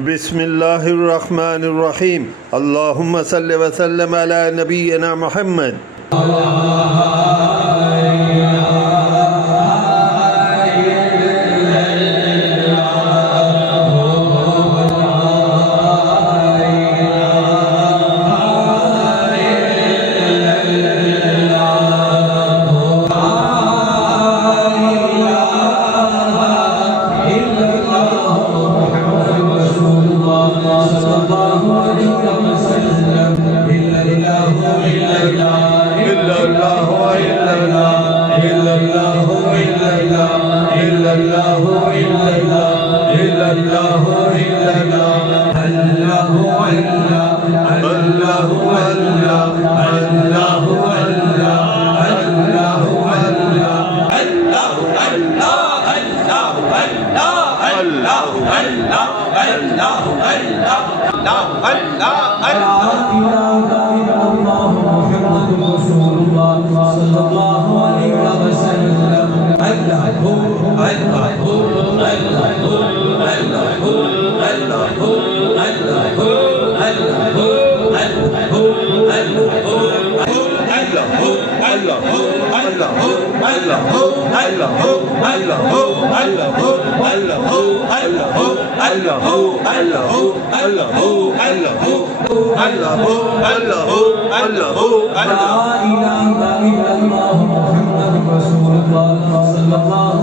بسم الله الرحمن الرحيم اللهم صل وسلم على نبينا محمد لا إله إلا الله محمد رسول الله صلى الله